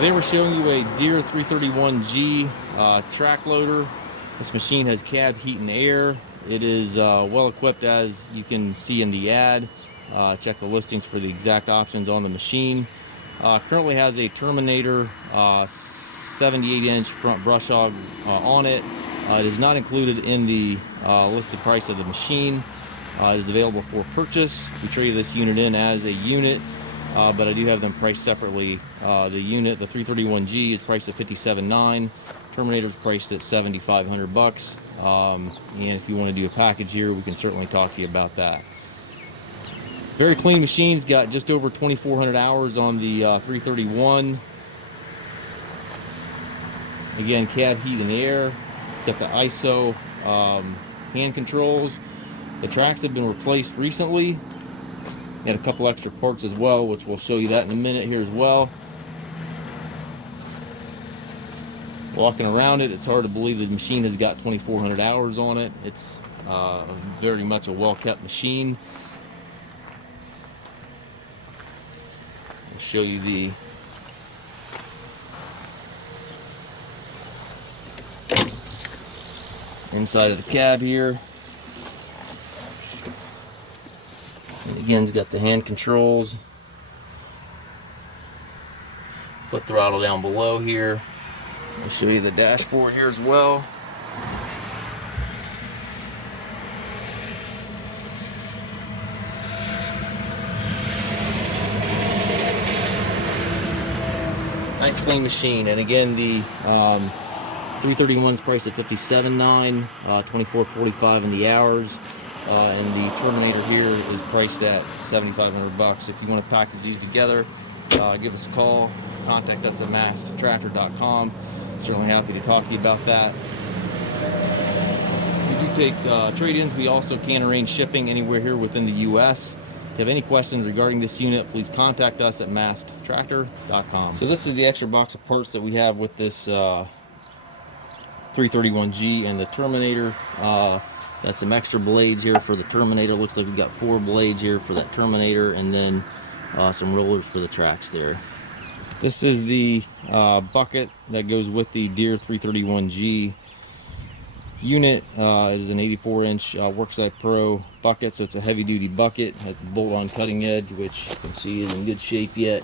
Today we're showing you a Deere 331G track loader. This machine has cab heat and air. It is well equipped, as you can see in the ad. Check the listings for the exact options on the machine. Currently has a Terminator 78-inch front brush hog on it. It is not included in the listed price of the machine. It is available for purchase. We traded this unit in as a unit, but I do have them priced separately. The unit, the 331G, is priced at $57,900. Terminator is priced at $7,500. And if you want to do a package here, we can certainly talk to you about that. Very clean machine's got just over 2,400 hours on the 331. Again, cab heat and air. Got the ISO hand controls. The tracks have been replaced recently. Got a couple extra parts as well, which we'll show you that in a minute here as well. Walking around it, it's hard to believe the machine has got 2,400 hours on it. It's very much a well-kept machine. I'll show you the inside of the cab here. And again, it's got the hand controls. Foot throttle down below here. I'll show you the dashboard here as well. Nice clean machine. And again, the 331 is priced at $57,900, $24.45 in the hours. And the Terminator here is priced at $7,500. If you want to package these together, give us a call. Contact us at Massey-Ferguson. Certainly happy to talk to you about that. We do take trade-ins. We also can arrange shipping anywhere here within the U.S. If you have any questions regarding this unit, please contact us at Mast-Tractor.com. So this is the extra box of parts that we have with this 331G and the Terminator. Got some extra blades here for the Terminator. Looks like we've got 4 blades here for that Terminator, and then some rollers for the tracks there. This is the bucket that goes with the Deere 331G unit. It is an 84-inch Worksite Pro bucket, so it's a heavy-duty bucket. It has the bolt-on cutting edge, which you can see is in good shape yet.